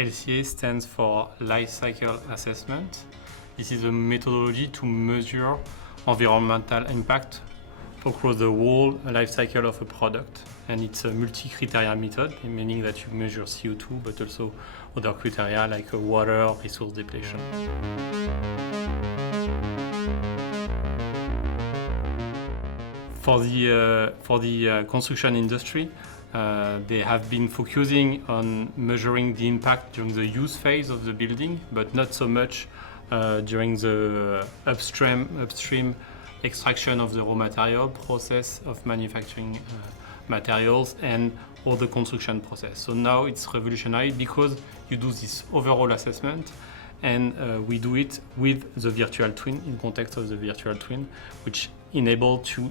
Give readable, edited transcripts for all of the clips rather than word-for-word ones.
LCA stands for Lifecycle Assessment. This is a methodology to measure environmental impact across the whole life cycle of a product. And it's a multi-criteria method, meaning that you measure CO2, but also other criteria like water, resource depletion. For the construction industry, they have been focusing on measuring the impact during the use phase of the building, but not so much during the upstream extraction of the raw material, process of manufacturing materials, and all the construction process. So now it's revolutionary because you do this overall assessment, and we do it with the virtual twin, in context of the virtual twin, which enable to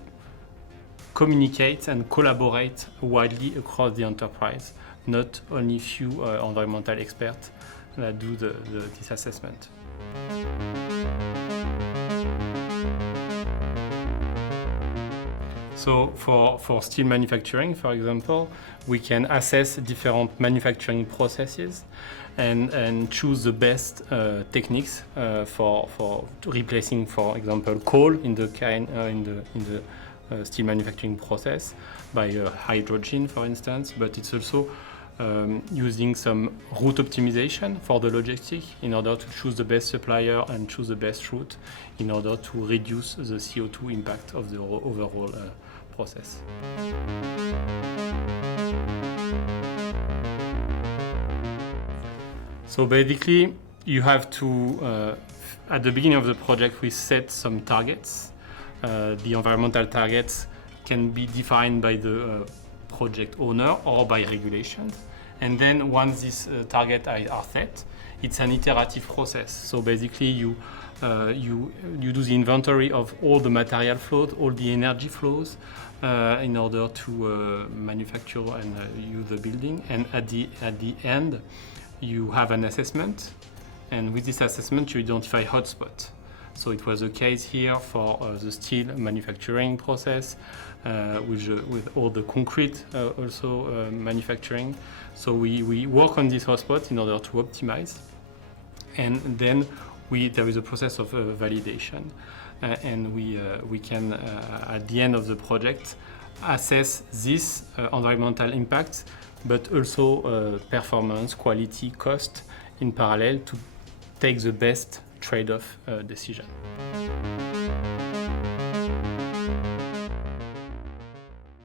communicate and collaborate widely across the enterprise, not only few environmental experts that do this assessment. So for steel manufacturing, for example, we can assess different manufacturing processes and choose the best techniques for replacing, for example, coal in the steel manufacturing process by hydrogen, for instance, but it's also using some route optimization for the logistic in order to choose the best supplier and choose the best route in order to reduce the CO2 impact of the overall process. So basically, you have to, at the beginning of the project, we set some targets. The environmental targets can be defined by the project owner or by regulations. And then once these targets are set, it's an iterative process. So basically you do the inventory of all the material flows, all the energy flows in order to manufacture and use the building. And at the end, you have an assessment. And with this assessment, you identify hotspots. So it was the case here for the steel manufacturing process, with all the concrete also manufacturing. So we work on this hotspot in order to optimize. And then there is a process of validation. And we can, at the end of the project, assess this environmental impact, but also performance, quality, cost in parallel to take the best trade-off decision.